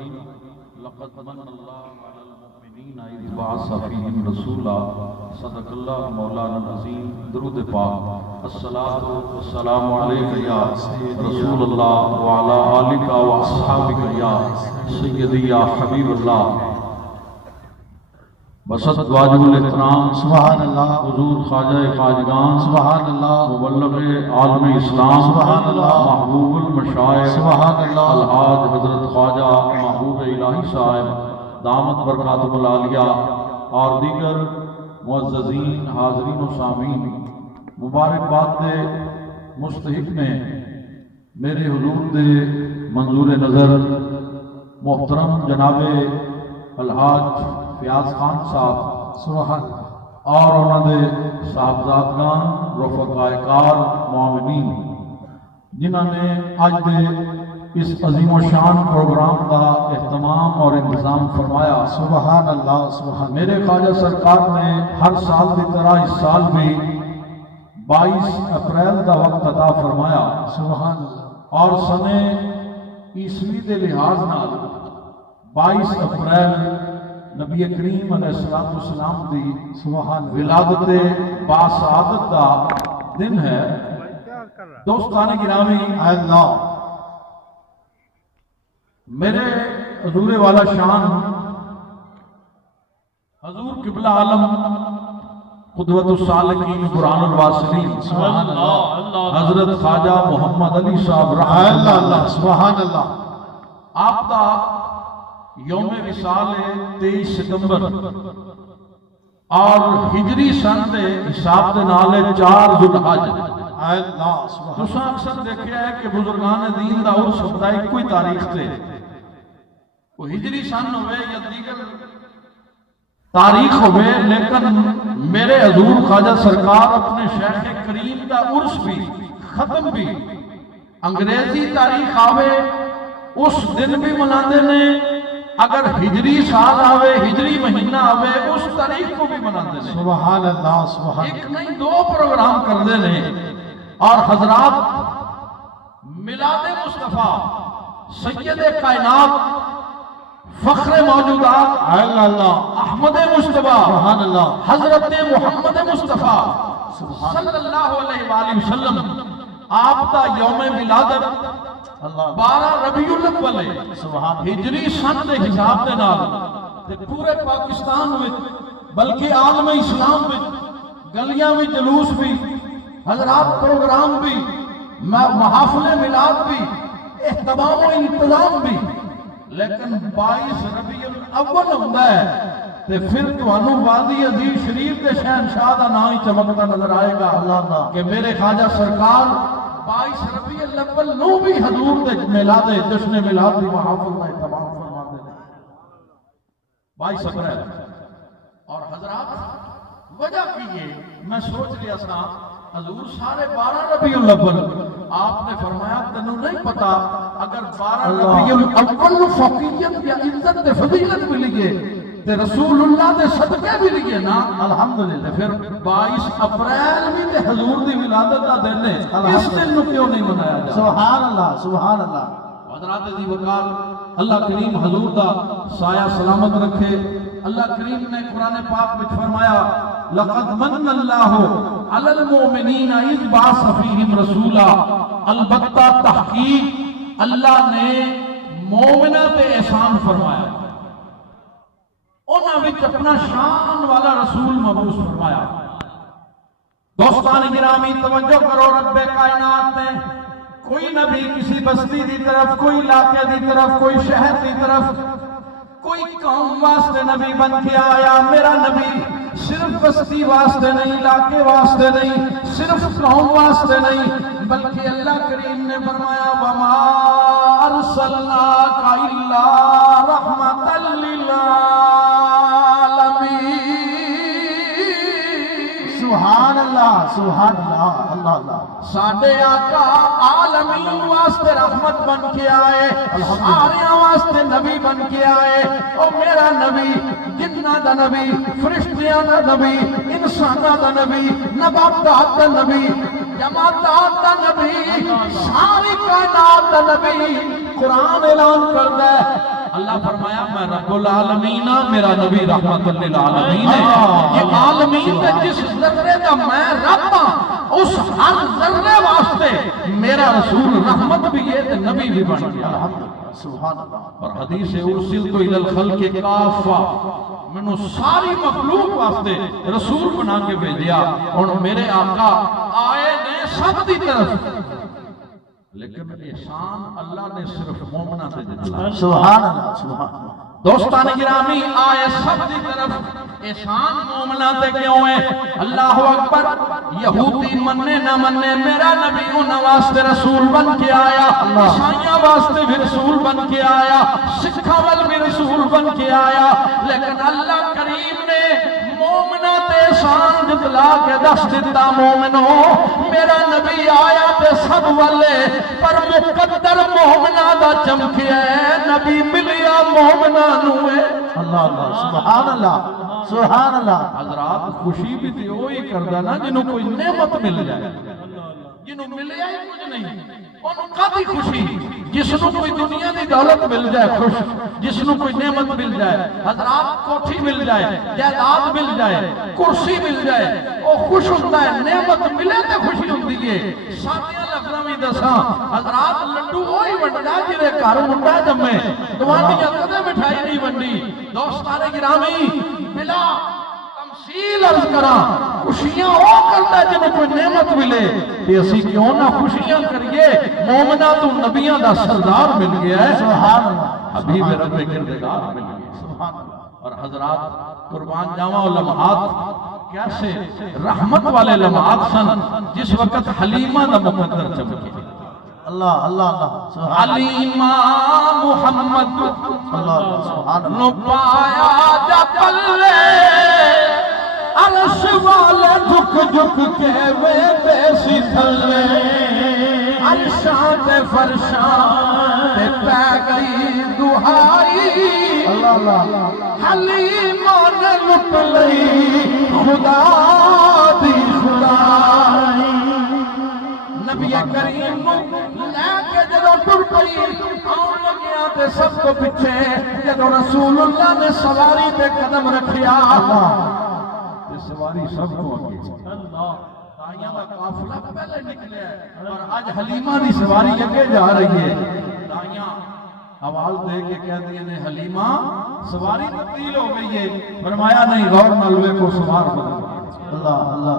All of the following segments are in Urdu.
الرحیم لقد من اللہ علی المؤمنین اذ بعث فیہم رسولا صدق اللہ مولانا العظیم درود پاک الصلاۃ والسلام علیک یا رسول اللہ وعلی آلک و اصحابک یا سیدی یا حبیب اللہ بسط واجب الاحترام سبحان اللہ حضور خواجہ خواجگان سبحان اللہ مبلغ عالم اسلام سبحان اللہ محبوب المشائخ سبحان اللہ الحاج حضرت خواجہ محبوب الہی صاحب دامت برکاتہ العالیہ اور دیگر معززین حاضرین و سامعین مبارکباد دے مستحق نے میرے حضور دے منظور نظر محترم جناب الحاج فیاض خان صاحب سبحان اور انہوں نے صاحبزادگان رفقائے کار معاونین جنہوں نے آج دے اس عظیم و شان پروگرام کا اہتمام اور انتظام فرمایا سبحان اللہ سبحان میرے خواجہ سرکار نے ہر سال کی طرح اس سال بھی 22 اپریل کا وقت عطا فرمایا سبحان اللہ اور سنے عیسوی کے لحاظ نال 22 اپریل نبی کریم علیہ السلام دی سبحان ولادت باسعادت دا دن ہے دوستان گرامی اللہ میرے حضور والا شان حضور قبلہ عالم قدوۃ السالکین قرآن الواصلین سبحان اللہ حضرت خواجہ محمد علی صاحب اللہ رحمۃ اللہ اللہ سبحان اللہ آپ کا یوم وصال ہے 23 ستمبر اور ہجری سن دے حساب دے نال 4 ذوالحج اللہ سبحان تساں اکثر دیکھا ہے کہ بزرگان دین دا عرس ہوتا ہے کوئی تاریخ تے وہ ہجری سن ہوئے یا دیگر تاریخ ہوئے لیکن میرے حضور خواجہ سرکار اپنے شیخ کریم دا عرس بھی ختم بھی انگریزی تاریخ آوے اس دن بھی مناتے نے اگر ہجری سال آوے ہجری مہینہ آوے اس تاریخ کو بھی مناتے ہیں سبحان اللہ سبحان ایک نہیں 2 پروگرام کرتے ہیں اور حضرات میلاد مصطفیٰ سید کائنات فخر موجودات اللہ اللہ احمد مصطفیٰ سبحان اللہ حضرت محمد مصطفیٰ صلی اللہ علیہ وآلہ وسلم آپ کا یوم ولادت اللہ 12 ربیع الاول ہے سبحان ہجری سن دے حساب دے نال تے پورے پاکستان وچ بلکہ عالم اسلام وچ گلیاں وچ جلوس بھی حضرات پروگرام بھی محافل میلاد بھی اہتمام و انتظام بھی لیکن 22 ربیع الاول ہوندا ہے تے پھر تانوں وادی عزیز شریف دے شہنشاہ دا نام ہی چمکتا نظر آئے گا اللہ کہ میرے خواجہ سرکار 22 ربیع الاول نو بھی حضور دے میلاد جشن میلاد دی محافل دا اہتمام فرماتے ہیں 22 اپریل اور حضرات وجہ کی یہ میں سوچ لیا سا حضور سارے 12 ربیع الاول آپ نے فرمایا تینوں نہیں پتا اگر 12 ربیع الاول فوقیت یا عزت تے فضیلت ملی ہے تے رسول اللہ دے صدقے بھی لگے نا الحمدللہ پھر 22 اپریل بھی تے حضور دی ولادت دا دن ہے اس دن نو کیوں نہیں منایا جاتا سبحان اللہ سبحان اللہ حضرات دی وقار اللہ کریم حضور دا سایہ سلامت رکھے اللہ کریم نے قرآن پاک میں فرمایا لقد من اللہ علی المؤمنین اذ بعث فیہم رسولا البتہ تحقیق اللہ نے مومنہ تے احسان فرمایا انہاں وچ اپنا شان والا رسول مبعوث فرمایا دوستان گرامی توجہ کرو رب کائنات نے کوئی نبی کسی بستی دی طرف کوئی علاقے دی طرف کوئی شہر دی طرف کوئی قوم واسطے نبی بن کے آیا میرا نبی صرف بستی واسطے نہیں علاقے واسطے نہیں صرف قوم واسطے نہیں بلکہ اللہ کریم نے فرمایا وما ارسلناک الا رحمتا للعالمین سبحان اللہ اللہ اللہ ساڈے آقا عالمین واسطے رحمت بن کے آئے سارے واسطے نبی بن کے آئے او میرا نبی جنہ دا نبی فرشتیاں دا نبی انساناں دا نبی نباتات دا نبی جماعتات دا نبی ساری کائنات دا نبی قرآن اعلان کرتا ہے اللہ اللہ فرمایا میں رب العالمین میرا نبی رحمت للعالمین ہے. یہ عالمین ہے جس ذرے کا میں رب ہوں اس ہر ذرے واسطے میرا رسول رحمت بھی ہے تے نبی بھی بن گیا. سبحان اللہ. اور حدیث ارسلت الی الخلق کافہ میں ساری مخلوق واسطے رسول بنا کے بھیجیا. اور میرے آقا آئے نے سب دی طرف لیکن احسان اللہ نے صرف مومنہ سے جتلا. سبحان اللہ. سبحان اللہ. دوستان گرامی آئے سب دی طرف احسان مومنہ تے کیوں ہے؟ اللہ اکبر. یہودی مننے نہ مننے میرا نبی ان واسطے رسول بن کے آیا, عیسائیاں واسطے بھی رسول بن کے آیا, سکھاں وال بھی رسول بن کے آیا. لیکن اللہ کریم نے مومنہ تے احسان جتلا کے دس دیتا مومنو میرا نبی آیا تے سب والے پر مقدر مومنہ دا چمکیا ہے. نبی ملیا مومنہ نوے. اللہ اللہ. سبحان اللہ. سبحان اللہ. حضرات خوشی بھی تھی وہی کردہ نا جنہوں کوئی نعمت مل جائے, جنہوں ملے ہی کچھ نہیں انہوں کافی خوشی. جسنوں کوئی دنیا دی دولت مل جائے خوش, جسنوں کوئی نعمت مل جائے, حضرات کوٹھی مل جائے, جائیداد مل جائے, کرسی مل جائے, وہ خوش ہوتا ہے. نعمت ملے تے خوشی ہوتی ہے. ساتھیاں لفظاں میں دساں حضرات لڈو وہی بندا جڑے گھر منڈا جمے, دوانیاں کدے مٹھائی نہیں بنڈی. دوستان گرامی بلا تمثیل عرض کراں خوشیاں وہ کرتا جنہوں کوئی نعمت ملے تے اسی کیوں نہ خوشیاں کریے. مومنہ تو نبیاں دا سردار مل گیا ہے. سبحان اللہ. حبیب رب کردگار مل گیا. سبحان اللہ. اور حضرات قربان جاواں لمحات کیسے رحمت والے لمحات سن جس وقت حلیمہ دا مقدر چمکے. اللہ اللہ اللہ. سبحان حلیمہ محمد اللہ اللہ. سبحان اللہ. نو پایا جا پلے عرش والے جھک جھک کے وے بیسی تھلے, عرشاں تے فرشاں تے پہ گئی دہائی. اللہ اللہ. حلیمہ نے لٹ لئی خدا دی خدائی. نبی کریم نو لے کے جدو ٹر پئی آن لگیا تے سب کو پچھے جدو رسول اللہ نے سواری تے قدم رکھیا تے سواری سب کو آگے. دائیاں کا قافلہ پہلے نکلیا ہے اور آج حلیمہ دی سواری اگے جا رہی ہے. دائیاں آواز دے کے کہہ دیے نے حلیمہ سواری تبدیل ہو گئی ہے. فرمایا نہیں, غور ملوے کو سوار بدل گیا. اللہ اللہ.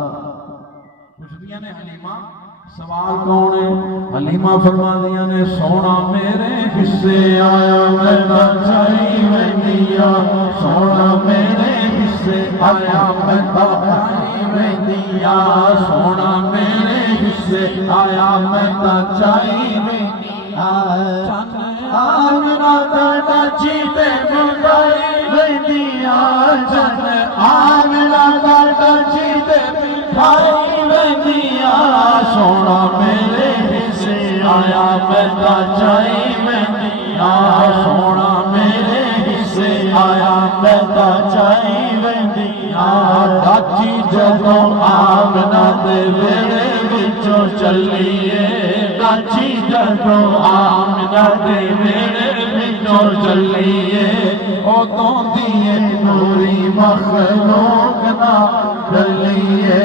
پوچھدیاں نے حلیمہ سوار کون ہے؟ حلیمہ فرما دیا نے سونا میرے حصے آیا میں بچائی ویندیا. سونا میرے حصے آیا میں بچائی ویندیا. سونا میرے حصے آیا میں بچائی ویندیا. آمنہ دا جیتے بڑائی ویندیا. جن آمنہ دا جیتے بڑائی ویندیا. سونا میرے حصے آیا میں بچائی ویندیا. سونا میرے حصے آیا میں بچائی ویندیا. داچی جدوں آمنہ دے ویڑے وچوں چلیے, داچی جدوں آمنہ دے ویڑے وچوں چلیے, ادوں دیے نوری مخلوق نہ ڈلیے.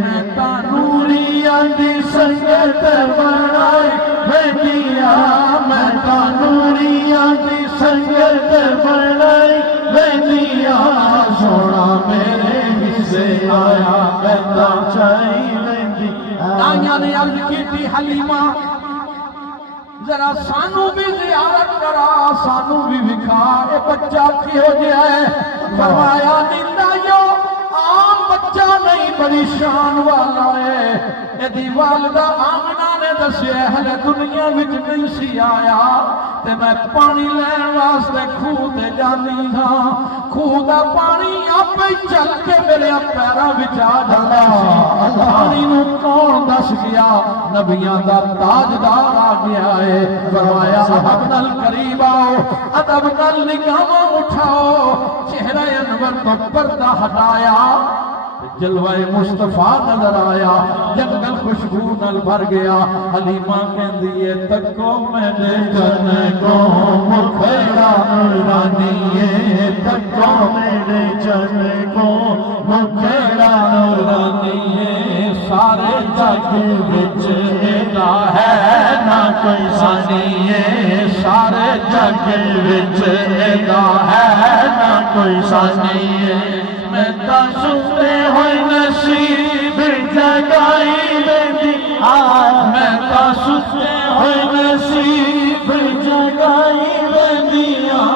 میں تا نوریاں دی سنگت بنائی ویندیا. میں تا نوریاں دی سنگت بنائی ویندیا. سونا میرے حصے آیا میں بچائی ویندیا. دائیاں نے عرض کی تھی حلیمہ ذرا سانو بھی زیارت کرا, سانو بھی وکھا اے بچہ کی ہو گیا ہے. فرمایا نیندائیو عام بچہ نہیں, بڑی شان والا ہے. ایدی والدہ آمنہ نے دسے ہلے دنیا وچ نہیں سی آیا تے میں پانی لین واسطے کھوہ تے جانی ہاں. کھوہ دا پانی آپ چل کے میرے پیراں وچ آ جاتا سی. پانی نو کون دس گیا؟ نبیاں دا تاجدار آ گیا ہے. فرمایا ادب نال قریب آؤ, ادب نال نگاہاں اٹھاؤ. چہرہ انور تو پردہ ہٹایا, جلوہ مصطفیٰ نظر آیا. جنگل خوشبو نال بھر گیا. حلیمہ کہندی ہے تکو میں نے جن کو مکھڑا جن کو مکھڑا نورانی سارے جگ وچ ایدا ہے نہ کوئی ثانی سارے جگ وچ ایدا ہے نہ کوئی ثانی میں تا ستے ہوئے نصیب جگائی ویندی میں تا ستے ہوئے نصیب جگائی ویندیاں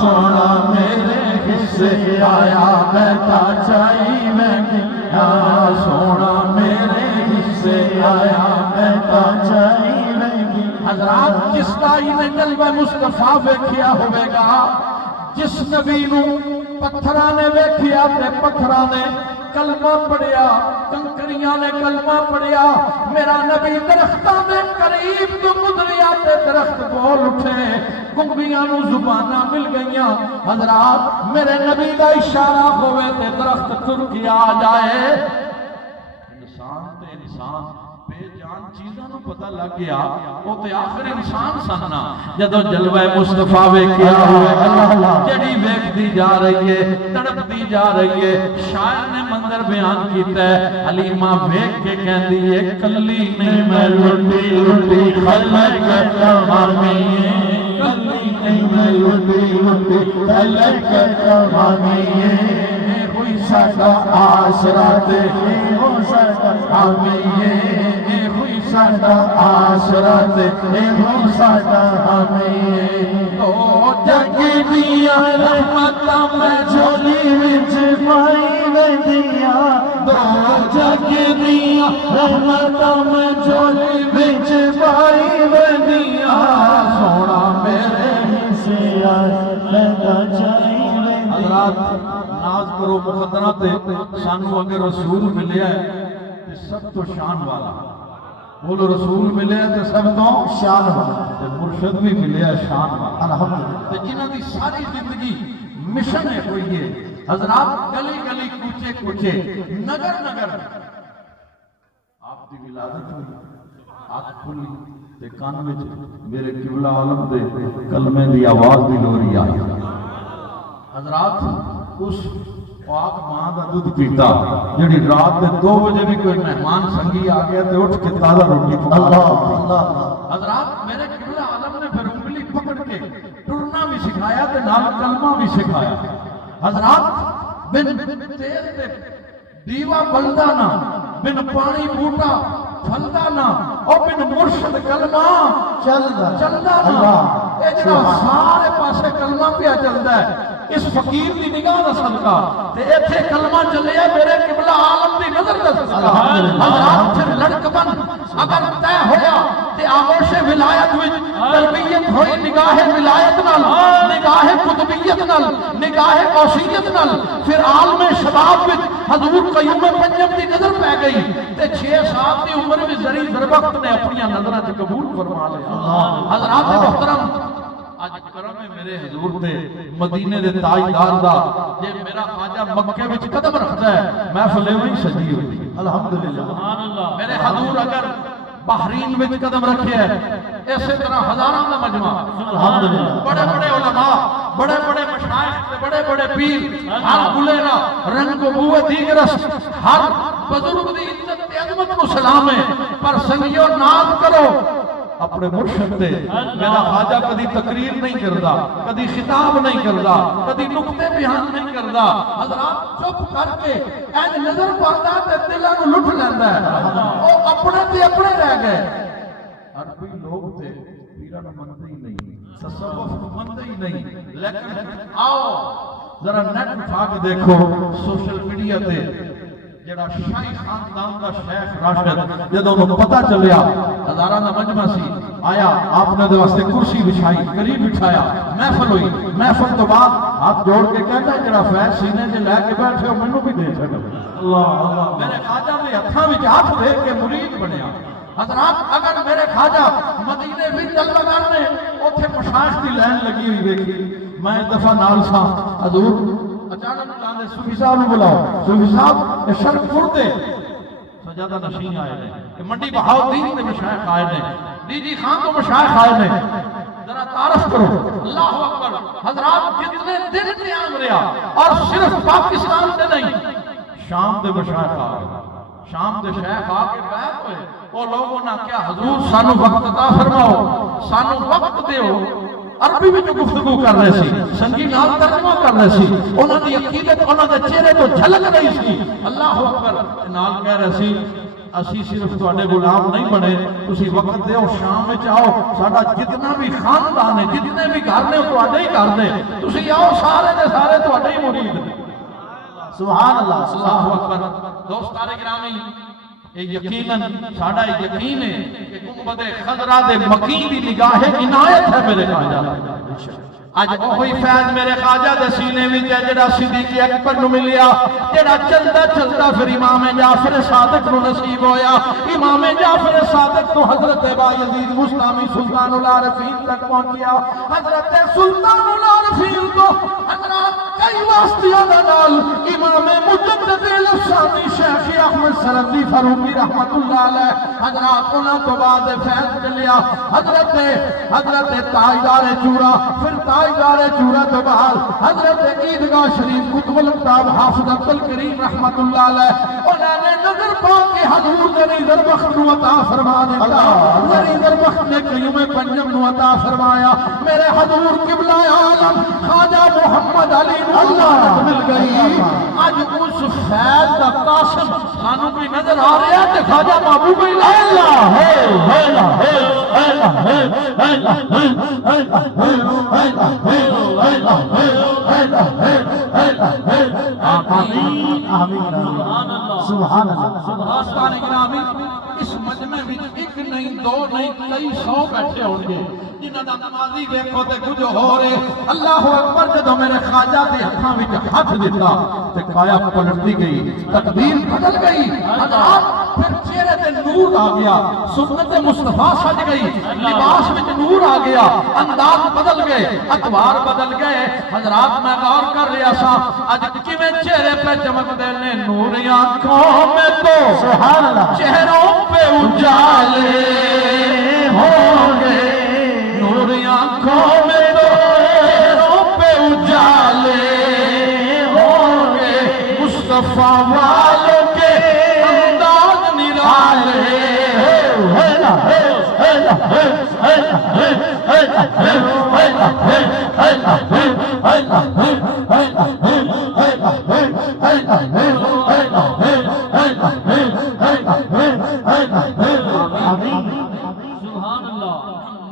سونا میرے حصے آیا میں تا چائی ویندیاں سونا میرے حصے آیا میں تا چائی ویندیاں حضرات جس تائی نے قلب مصطفیٰ ویکھیا ہوئے گا جس نبی نو پتھرانے ویکھیا تے پتھرانے کلمہ پڑھیا کنکریاں نے کلمہ پڑھیا میرا نبی درختاں دے قریب تو گزریا تے درخت بول اٹھے گنگیاں نو زباناں مل گئیاں حضرات میرے نبی دا اشارہ ہوئے تے درخت تر کے آ جائے انسان تے انسان بے جان چیزاں نو پتہ لگ گیا وہ تے آخر انسان سننا جدو جلوہ مصطفیٰ ویکھیا ہوئے جڑی ویکھدی جا رہی ہے تڑپتی جا رہی ہے شاعر نے منظر بیان کیتا ہے حلیمہ ویکھ کے کہندی ہے کلی نہیں میں لٹی لٹی خلق تمامی کلی نہیں میں لٹی لٹی خلق تمامی ہوئی ساڈا آسرا تے ہو ساڈا حامی ساڈا آسرا تے ہو ساڈا حامی او جگ دیاں رحمتاں میں جھولی وچ پائی ویندیاں دو جگ دیاں رحمتاں میں جھولی وچ پائی ویندیاں سونا میرے حصے آیا میں تا چائی ویندیاں حضرات ناز کرو مقدرہ تے سانو اگر رسول ملیا ہے تے سب تو شان والا بولو رسول ملے تو سب تو شان والا مرشد بھی ملے شان والا الحمدللہ جنہاں دی ساری زندگی مشن ہے ہوئی ہے حضرات گلی گلی کوچے کوچے نگر نگر آپ دی ولادت ہوئی آنکھ کھلی تے کان وچ میرے قبلہ عالم دے کلمے دی آواز دی لوری آئی حضرات اس پاک ماں دا دودھ پیتا جڑی رات دے 2 بجے بھی کوئی مہمان سنگی آ گیا تے اٹھ کے تازہ روٹی پکا حضرات میرے قبلہ عالم نے پھر انگلی پکڑ کے ٹرنا بھی سکھایا تے نال کلمہ بھی سکھایا حضرات بن تیل تے دیوا بلدا نہ بن پانی بوٹا پھلدا نہ اور بن مرشد کلمہ چلدا نہ اے جڑا سارے پاسے کلمہ پیا چلدا ہے اس فقیر دی نگاہ دا صدقہ تے ایتھے کلمہ چلیا میرے قبلہ عالم دی نظر دا صدقہ حضرات پھر لڑک بن اگر طے ہویا تے آغوش ولایت وچ تربیت ہوئی نگاہ ولایت نال نگاہ قطبیت نال نگاہ غوثیت نال پھر عالم شباب وچ حضور قیوم پنجم دی نظر پہ گئی تے 6 سال دی عمر میں زری زربخت نے اپنی نظرہ تے قبول فرما لیا حضرات محترم آج کرم ہے میرے حضور دے مدینے دے تاجدار دا جے میرا خواجہ مکے وچ قدم رکھتا ہے محفل میں سجی ہوئی الحمدللہ سبحان اللہ میرے حضور اگر بحرین وچ قدم رکھے ہے اسی طرح ہزاراں دا مجمع الحمدللہ بڑے بڑے علماء بڑے بڑے مشائخ بڑے بڑے پیر ہر گلیرا رنگ و بو دیگرس ہر بزرگ دی عزت تے عظمت کو سلام ہے پر سنگیو ناز کرو اپنے مرشد دے میرا خواجہ کدی تقریر نہیں کردا کدی خطاب نہیں کردا کدی نقطے بیان نہیں کردا حضرات چپ کر کے این نظر پڑتا تے دلاں نو لٹ لیندا ہے او اپنے تے اپنے رہ گئے عربی لوگ تے پیراں نو مندے ہی نہیں تصوف نو مندے ہی نہیں لیکن آؤ ذرا نیٹ اٹھا کے دیکھو سوشل میڈیا تے جڑا شاہی خاندان دا شیخ راشد جدوں نوں پتہ چلیا ہزاراں دا مجمع سی آیا آپ نے دے واسطے کرسی بچھائی قریب بٹھایا محفل ہوئی محفل تو بعد ہاتھ جوڑ کے کہتا ہے جڑا فیض سینے چ لے کے بیٹھے ہو مینوں بھی دے چھڈو اللہ اللہ میرے خواجہ دے ہتھاں وچ ہاتھ دے کے مرید بنیا حضرات اگر میرے خواجہ مدینے وچ جلوہ گر نے اوتھے مشائخ دی لائن لگی ہوئی دیکھی میں ایک دفعہ نال سا حضور اچانک لاندے صوفی صاحب نے بلاؤ صوفی صاحب یہ شرک پردے سجادہ نشین آئے نے کہ منڈی بہاؤ دین دے مشائخ آئے نے ڈی جی خان کو مشائخ آئے نے ذرا ذرا تعارف کرو. اللہ اکبر. حضرات کتنے دن قیام رہا اور صرف پاکستان سے نہیں، شام دے مشائخ آ گئے، شام دے شیخ آ کے بیعت ہوئے. وہ لوگوں نے کیا حضور سانو وقت عطا فرماؤ، سانو وقت دیو. عربی میں جو گفتگو کر رہے سی، سنگی نال ترجمہ کر رہے سی، انہوں نے عقیدت انہوں نے چہرے تو جھلک رہی سی. اللہ اکبر. نال کہہ رہے سی اسی صرف تواڈے غلام نہیں بنے، تسی وقت دیو، شام وچ آؤ، ساڈا جتنا بھی خاندان ہے، جتنے بھی گھر نے تواڈے ہی گھر نے، تسی آؤ، سارے دے سارے تواڈے ہی مرید نے. سبحان اللہ. اللہ اکبر. دوستان گرامی، یقیناً ساڈا یقین ہے کہ گنبد خضرا دے مکین دی نگاہ عنایت ہے میرے خواجہ. اج وہی فیض میرے خواجہ دے سینے وچ ہے جڑا صدیق اکبر نو ملیا، جڑا چلدا چلدا پھر امام جعفر صادق نو نصیب ہویا. امام جعفر صادق تو حضرت بایزید بستامی سلطان العارفین تک پہنچیا. حضرت سلطان العارفین تو حضرات کئی واسطیاں دے نال امام مجدد الافسانی شیخ احمد سرندی فاروقی رحمت اللہ علیہ حضرات انہاں تو بعد فیض چلیا. حضرت تاجدار چورا، پھر تاجدار چورا تو بعد حضرت عیدگاہ شریف قطب الکتاب حافظ عبد الکریم رحمت اللہ علیہ انہوں نے نظر پا کے حضور زریدر بخت نو عطا فرما دیتا. زریدر بخت نے قیوم پنجم نو عطا فرمایا. میرے حضور قبلہ عالم خواجہ محمد علی نو اللہ مل گئی. آج اس فیض دا قاسم سانو بھی نظر آ رہا ہے کہ خواجہ محبوب اللہ ہے. سبحان اللہ. دوستان گرامی، اس مجمع وچ ایک نہیں دو نہیں کئی سو بیٹھے ہوں گے جنہاں دا نمازی دیکھو تے کچھ ہو رہے. اللہ اکبر. جدوں میرے خواجہ دے ہتھاں وچ ہاتھ دتا تے کایا پلٹتی گئی، تقدیر بدل گئی. حضرات پھر چہرے تے نور آ گیا، سنت مصطفیٰ سج گئی، لباس وچ نور آ گیا، انداز بدل گئے، اطوار بدل گئے. حضرات میں غور کر رہا سا اج کیویں چہرے پہ چمکدے نے نوری آنکھوں میں تو سبحان اللہ. چہروں پہ اجالے ہوں گے، نوری آنکھوں میں تو چہروں پہ اجالے ہوں گے. مصطفیٰ والوں کے انداز نرالے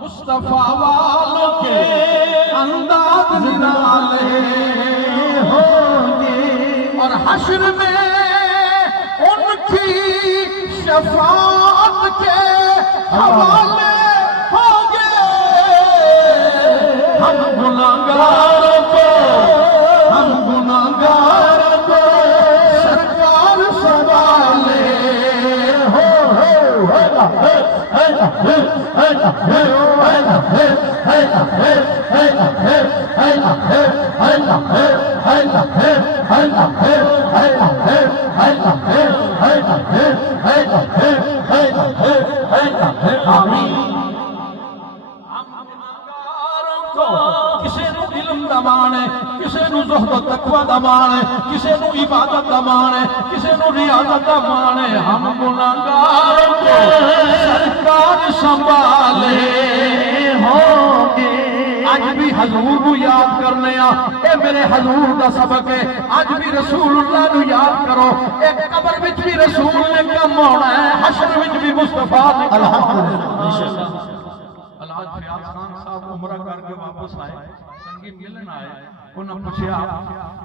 مصطفیٰ والوں کے انداز نرالے ہوں گے اور حشر میں ان کی شفاعت کے حوالے ہوں گے. ہم گناہگاروں کو سرکار سوالے کسی نو علم دا مان ہے، کسی نو زہد و تقوی دا مان ہے، کسی نو عبادت دا مان ہے، کسی نو ریاضت دا مان ہے. ہم گناہگاروں کو سرکار سنبھالے ہوں گے. آج بھی حضور کو یاد کرنے اے میرے حضور دا سبق ہے. آج بھی رسول اللہ نو یاد کرو. ایک قبر وچ بھی رسول نے کم ہونا ہے، حشر وچ بھی مصطفیٰ نے کم ہونا ہے. الحاج فیاض خان صاحب عمرہ کر کے واپس آئے، سنگی ملن آئے. انہوں نے پوچھا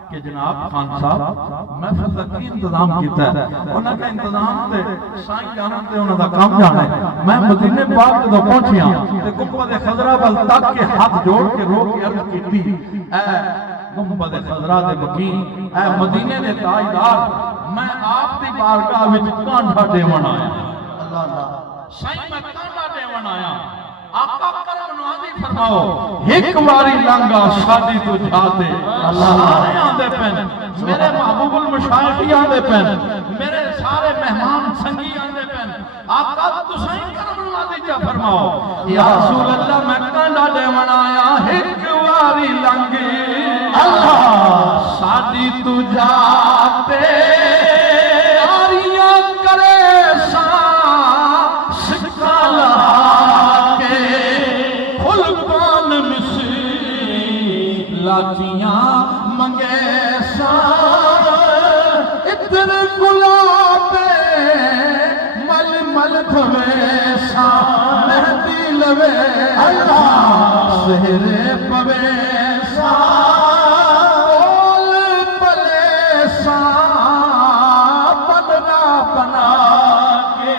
کہ جناب خان صاحب محفل کا کی انتظام کیتا ہے؟ انہوں کا انتظام تے سائیں جانن تے انہوں دا کام جانے. میں مدینے پاک جدوں پہنچیا تے گنبد خضرا ول تک کے ہاتھ جوڑ کے رو کے عرض کیتی، اے گنبد خضرا دے مکین، اے مدینے دے تاجدار، میں آپ دی بارگاہ وچ کانڈھا دیون آیا. اللہ اللہ. سائیں میں کانڈھا دیون آیا. آقا کرم نوازی فرماؤ ایک باری لنگا شادی تو جاتے سارے آندے پین، میرے محبوب المشایخی آندے پین، میرے سارے مہمان سنگی آندے پین. آقا تو سائیں کرم نوازی کیا فرماؤ یا رسول اللہ میں کانڈا دے منایا ایک واری لنگی اللہ ساڈی تو جاتے آریاں کرے سا سکا لہا کے خلقان مسی لاچیاں منگے سا اتر گلاب مل مل دھوے سا مہدی لوے اللہ سہرے پوے سا بول پلے سا بننا بنا کے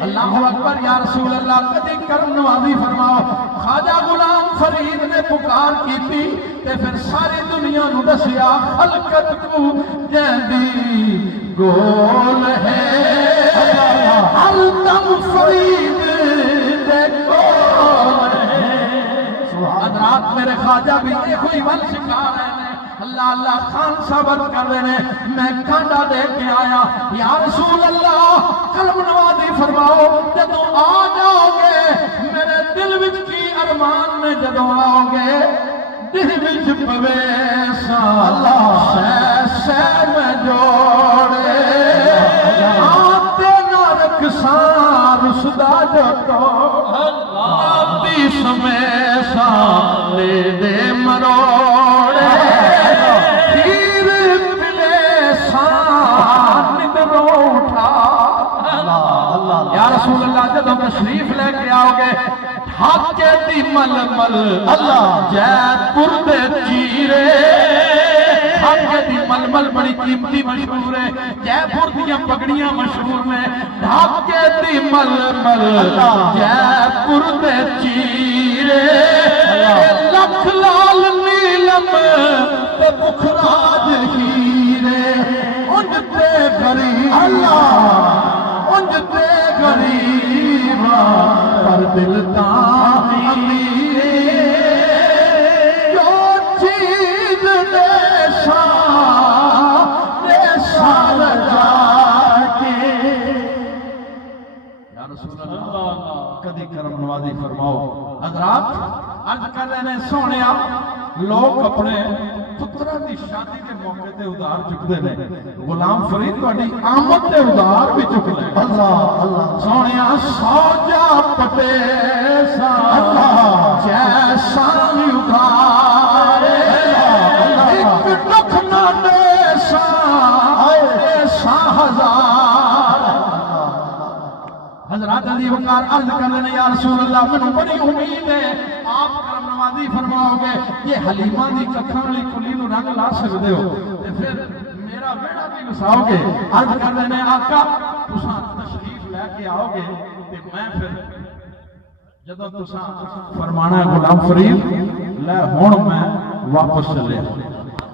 اللہ اکبر یا رسول اللہ کدی کرم نوازی فرماؤ خواجہ غلام فرید نے پکار کی تھی تے پھر ساری دنیا نو دسیا خلقت کو جیندی گول ہے ہر دم فرید دے گول ہے حضرات میرے خواجہ بھی یہ کوئی ول سکھا رہے ہیں اللہ اللہ خان صبر کر رہے ہیں میں کانڈا دے کے آیا یا رسول اللہ کرم نوازی فرماؤ جدوں آ جاؤ گے میرے دل وچ کی ارمان میں جدوں آؤ گے دل وچ پوے سا اللہ سہ سہ میں جوڑے آتے نہ رکھ سا رسدہ جو توڑ آتی سمیسا لے دے مروڑے پیر پلے سا ندرو اٹھا یا رسول اللہ جب ہم تشریف لے کے آؤ گے ڈھاکے دی مل مل اللہ جے پور دے چیرے ڈھاکے دی مل مل بڑی قیمتی مشہور ہے جے پور دیاں پگڑیاں مشہور میں ڈھاکے دی مل مل جے پور دے چیرے لکھ لال نیلم تے بخراج ہیرے انج تے غریب اللہ انج تے غریب پر دل تاں امیر جو چیز دے سا لگا کے یا رسول اللہ کدی کرم نوازی فرماؤ حضرات عرض کر رہے ہیں سونے آپ لوگ اپنے پترہ دی شادی کے موقع تے ادھار چکتے ہیں غلام فرید تہاڈی آمد تے ادھار بھی چک لے اللہ اللہ سونیا سو جا پٹے سا اللہ جیسا ادھار ایک دکھ نہ دے سا ایسا ہزار حضرات علی وقار عرض کر رہے ہیں یا رسول اللہ میں بڑی امید ہے آپ کرم نوازی فرماؤ گے یہ حلیمہ دی ککھاں لی کلی نو رنگ لا سکتے ہو پھر میرا بیڑا بھی وساؤ گے عرض کر رہے ہیں آقا تساں تشریف لے کے آؤ گے تے میں پھر جدوں تساں فرمانا ہے غلام فرید لے ہن میں واپس چلے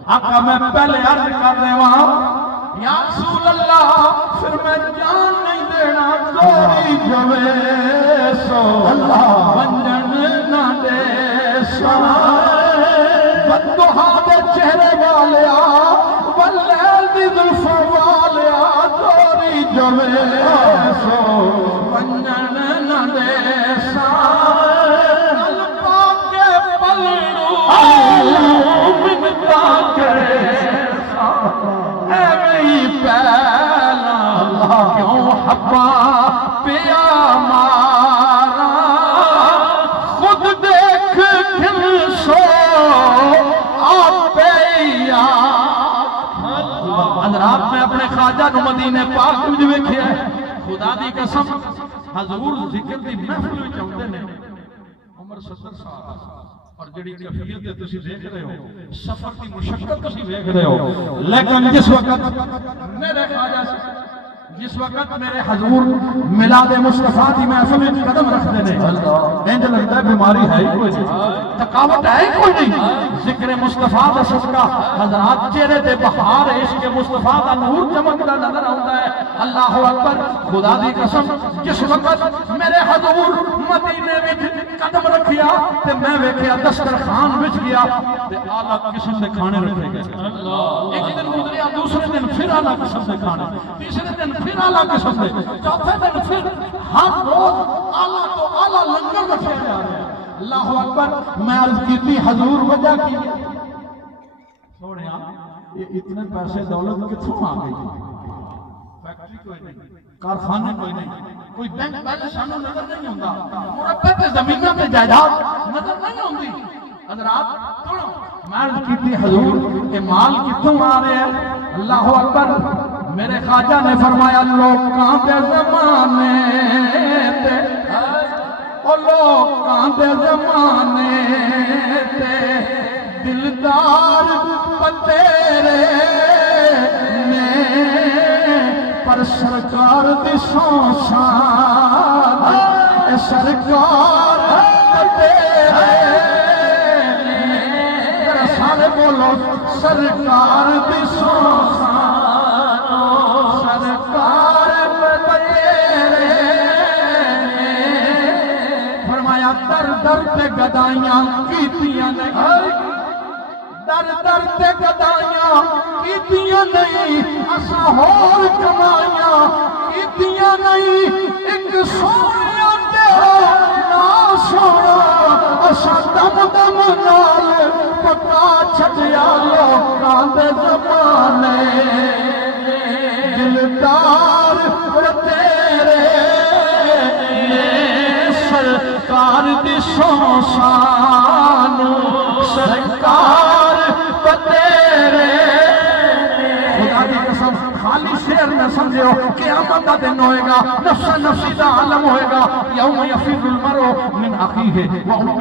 آقا میں پہلے عرض کر رہے ہوں یا رسول اللہ پھر میں جان نہیں دینا زوری جوے سو اللہ ونجن نہ دے سا بدوہا دے چہرے والیا واللیل دی ظلفوں والیا زوری جوے سو ونجن نہ دے سا قلبا کے پلڑو منتا کرے سا اے میری پہلا کیوں حبا پیا مارا خود دیکھ کھل سو آپ حضرات میں اپنے خواجہ نو مدینے پاک مجھ ویکھیا ہے خدا دی قسم حضور ذکر دی محفل وچ آندے نے عمر 70 سال اور جڑی کفیت ہے تسی دیکھ رہے ہو سفر کی مشقت تسی دیکھ رہے ہو لیکن جس وقت میرے خواجہ سے جس وقت میرے حضور میلاد مصطفیٰ دی محفل میں قدم رکھتے ہیں انج لگتا ہے بیماری ہے ہی کوئی نہیں تھکاوٹ ہے ہی کوئی نہیں ذکر مصطفیٰ دا صدقہ حضرات چہرے تے بہار عشق مصطفیٰ دا نور چمکتا نظر آتا ہے اللہ اکبر خدا دی قسم جس وقت میرے حضور مدینے وچ قدم رکھیا تے میں ویکھیا دسترخوان وچ گیا تے اعلیٰ قسم دے کھانے رکھے گئے ایک دن گزریا دوسرے دن پھر اعلیٰ قسم دے کھانے تیسرے دن پھر اعلیٰ قسم دے، چوتھے دن پھر ہر روز اعلیٰ تو اعلیٰ لنگر رکھے جا رہے ہیں۔ اللہ اکبر۔ میں عرض کی تھی حضور وجہ کی سوڑیا یہ اتنے پیسے دولت کتھوں آ گئی؟ فیکٹری کوئی نہیں، کارخانے کوئی نہیں، کوئی بینک بیلنس سانو نظر نہیں ہوندا، مربع تے زمیناں تے جائیداد نظر نہیں ہوندی۔ حضرات سنو، میں عرض کی تھی حضور یہ مال کتوں آ رہے ہیں؟ اللہ اکبر۔ میرے خواجہ نے فرمایا لوکاں دے زمانے تے او لوکاں دے زمانے تے دلدار پتیرے میں پر سرکار دی شان سرکار پتیرے میں سارے بولو سرکار دی شان سرکار پتیرے فرمایا در در تے گدائیاں کیتیاں نہیں، در در تے گدائیاں کیتیاں نہیں، اسا ہور کمائیاں کیتیاں نہیں، ایک سونیا تے نا سونا اسا دم دم نال پکا چھڈیا لوکاں دے زمانے دلدار تیرے سرکار دی شان سرکار تیرے۔ خدا دی قسم خالی شعر نہ سمجھو، قیامت دا دن ہوئے گا، نفس نفسی دا عالم ہوئے گا، یوم یفر المرء من اخیہ و امہ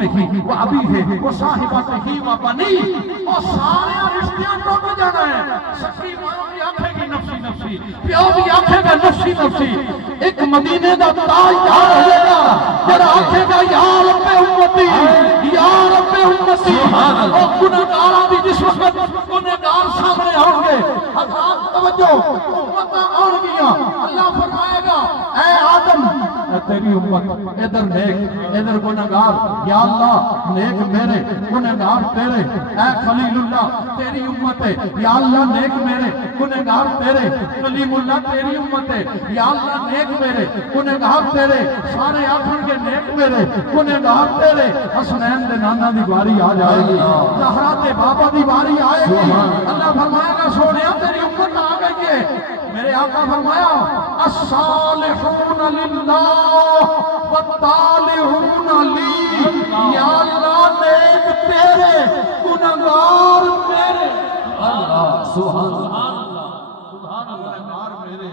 و ابیہ و صاحبتہ و بنیہ، اور سارے رشتیاں ٹوٹ جانا ہے۔ سکی ماں بھی آکھے گی نفسی نفسی، پیو بھی آکھے گا نفسی نفسی، ایک مدینے دا تاجدار ہوئے گا جڑا آکھے گا یا رب امتی یا رب امتی، اور گنہگاراں بھی جس وقت گنہگار سامنے آؤں گے، حضرات توجہ امتاں آؤں گیاں، اللہ فرمائے گا اے آدم اے تیری امت ادھر نیک ادھر گنہگار، یا اللہ نیک میرے گنہگار تیرے، اے خلیل اللہ تیری امت ہے، یا اللہ نیک میرے گنہگار تیرے، کلیم اللہ تیری امت ہے، یا اللہ نیک میرے گنہگار تیرے، سارے آخر کے نیک میرے گنہگار تیرے۔ حسنین دے نانا دی باری آ جائے گی، زہرا دے بابا دی باری آئے گی، اللہ فرمائے گا سونیا تیری امت آ گئی ہے۔ میرے آقا فرمایا الصالحون للہ والطالحون لی، یا اللہ نیک تیرے گنہگار میرے، اللہ سبحان اللہ سبحان اللہ میرے،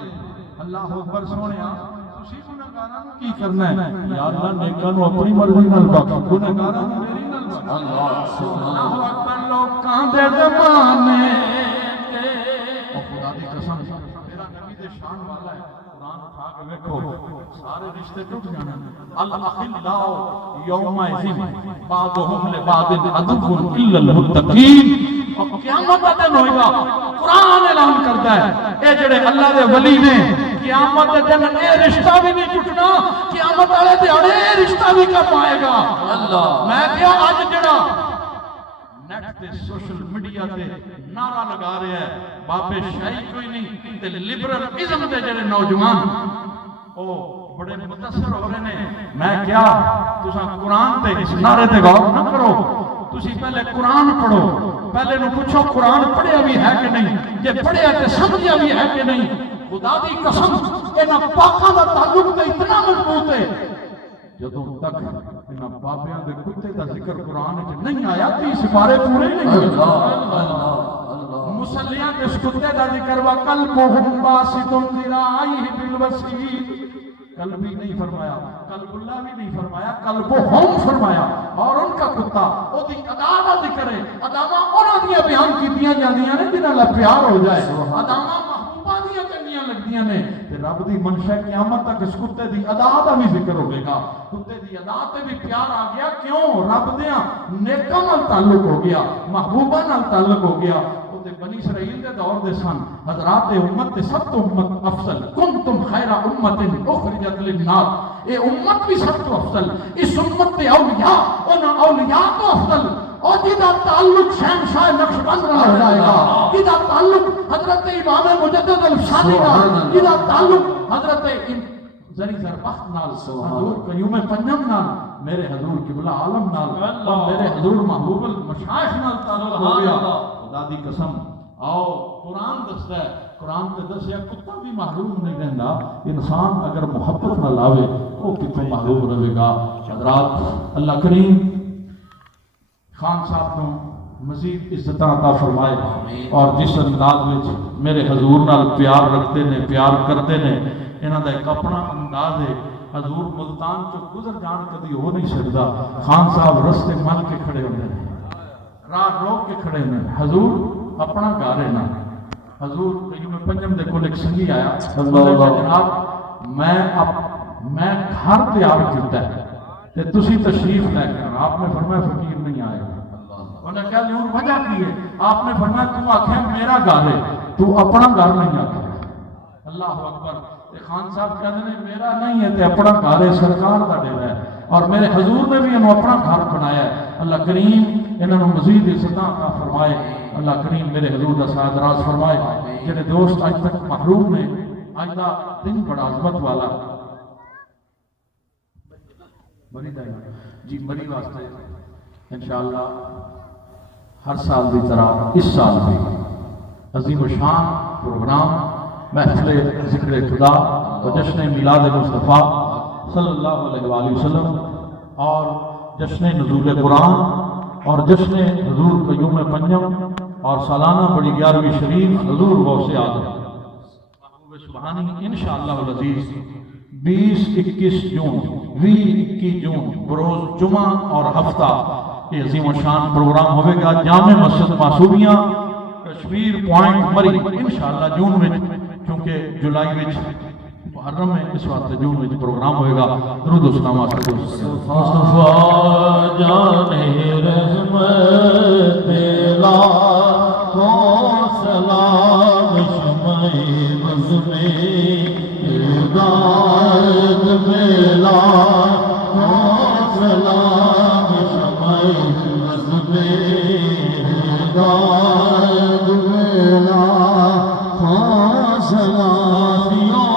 اللہ اکبر۔ سونیا تسی گنہگاراں نوں کی کرنا ہے؟ یا اللہ نیکاں نوں اپنی مرضی نال بخش، گنہگاراں نوں میری نال بخش، اللہ سبحان اللہ اکبر۔ لوکاں دے زمانے تے او خدا دی قسم میرا نبی دے شان والا ہے، قرآن اٹھا کے دیکھو سارے رشتے ٹوٹ جانا۔ الاخلاء یومئذ بعضهم لبعض عدو الا المتقین۔ قیامت کا دن ہوئے گا، قرآن اعلان کرتا ہے اے جڑے اللہ دے ولی نے قیامت کے دن اے رشتہ بھی نہیں ٹوٹنا، قیامت والے دیہڑے اے رشتہ بھی کم آئے گا۔ اللہ میں کیا آج جڑا نیٹ تے سوشل میڈیا تے نعرہ لگا رہے ہیں بابے شاہی کوئی نہیں تے لبرلزم دے جڑے نوجوان او بڑے متاثر ہو رہے ہیں، میں کیا تساں قرآن تے اس نعرے تے غور نہ کرو، تسی پہلے قرآن پڑھو، پہلے نو پوچھو قرآن پڑھیا بھی ہے کہ نہیں، جے پڑھیا تے سمجھیا بھی ہے کہ نہیں۔ خدا دی قسم انہاں پاکاں دا تعلق تے اتنا مضبوط ہے، جدوں تک انہاں بابیاں دے کتے دا ذکر قرآن وچ نہیں آیا تے سپارے پورے نہیں ہوئے۔ مسلیاں دے اس کتے دا ذکر وَقَلْبُهُمْ بَاسِطٌ ذِرَاعَيْهِ بِالْوَسِيلِ، قلب بھی نہیں فرمایا، قلب اللہ بھی نہیں فرمایا، قلبہم فرمایا، اور ان کا کتا او دی ادامہ ذکر ہے، ادامہ انہاں دیا بیان کیتیاں جاندیاں نے جنہاں لا پیار ہو جائے، ادامہ محبوبہ دیا کرنیاں لگدیاں نے، تے رب دی منشا قیامت تک اس کتے دی ادا دا بھی ذکر ہوگے گا، کتے دی ادا تے بھی پیار آ گیا، کیوں؟ رب دیاں نیکاں نال تعلق ہو گیا، محبوبہ نال تعلق ہو گیا۔ بنی اسرائیل دے دور دے سن، حضرات امت دے سب تو امت افضل، کنتم خیر امت اخرجت للناس، اے امت بھی سب تو افضل، اس امت دے اولیاء انہاں اولیاء تو افضل، اور جدا تعلق شہنشاہ نقشبند نال ہو جائے گا، جدا تعلق حضرت امام مجدد الشانی نال، جدا تعلق حضرت زری زربخت نال، حضور قیوم پنجم نال، میرے حضور قبلہ عالم نال اور میرے حضور محبوب المشائخ نال تعلق ہو گیا۔ خدا دی قسم آؤ قرآن دستا ہے، قرآن تے دسیا کتا بھی محروم نہیں رہندا، انسان اگر محبت نہ لاوے وہ کتوں محروم رہے گا۔ حضرات اللہ کریم خان صاحب کو مزید عزت عطا فرمائے، اور جس انداز میں میرے حضور نال پیار رکھتے نے، پیار کرتے نے، انہاں دا ایک اپنا انداز ہے۔ حضور ملتان چو گزر جان کدی ہو نہیں سکتا، خان صاحب رستے مل کے کھڑے ہوتے ہیں، راہ روک کے کھڑے ہوتے ہیں، حضور اپنا گھر ہے نا۔ حضور قیوم پنجم دے کول ایک سنگی آیا، جناب میں گھر تیار کیتا ہے تے تسی تشریف لے کر، آپ نے فرمایا فقیر نہیں آئے گا۔ انہوں نے کہا لیون وجہ کی ہے؟ آپ نے فرمایا تو آکھیں میرا گھر ہے، تو اپنا گھر نہیں آکھیں۔ اللہ اکبر۔ خان صاحب کہتے ہیں میرا نہیں ہے تے اپنا گھر ہے، سرکار دا ڈیرا ہے، اور میرے حضور نے بھی انہوں اپنا گھر بنایا ہے۔ اللہ کریم انہوں نے مزید عزت عطا فرمائے، اللہ کریم میرے حضور دا سایہ دراز فرمائے۔ جڑے دوست آج تک محروم نے، آج دا دن بڑا عظمت والا بڑی دائی جی بڑی واسطے انشاءاللہ ہر سال دی طرح اس سال بھی عظیم و شان پروگرام محفل ذکر خدا و جشن میلاد مصطفیٰ صلی اللہ علیہ وآلہ وسلم اور جشن نزول قرآن اور جشن حضور قیوم پنجم اور سالانہ بڑی 11ویں شریف حضور غوث اعظم محبوب سبحانی انشاءاللہ العزیز 20-21 جون 20-21 جون بروز جمعہ اور ہفتہ یہ عظیم و شان پروگرام ہوئے گا جامع مسجد معصومیہ کشمیر پوائنٹ مری انشاءاللہ جون میں، کیونکہ جولائی میں محرم میں اس واسطے جون میں پروگرام ہوئے گا۔ درود و سلام آسکتے ہیں مصطفیٰ جان رحمت لاکھوں سلام شمع بزم ہدایت میں لاکھوں سلام شمع بزم ہدایت میں لاکھوں سلامیوں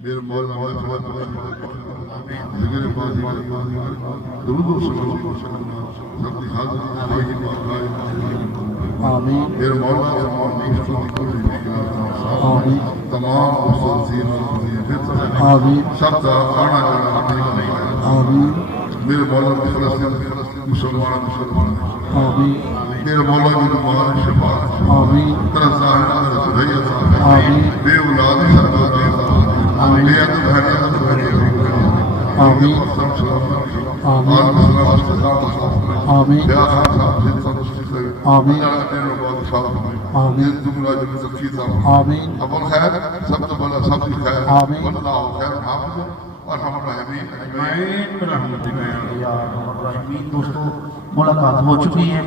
میرے مولا ذکر بازی درود و سلام سب کی حاضر آمین میرے مولا آمین تمام آمین سب کا آنا آمین میرے مولا فلسطین مسلمان آمین میرے مولا کی دعا شفا آمین کرم ظاہر رہیت آمین بے اولاد سرکار بے عدد حیات آمین آمین آمین آمین آمین آمین ابو الخیر سب سے بڑا سب کی خیر آمین اللہ خیر حافظ ارحم الراحمین دوستوں ملاقات ہو چکی ہے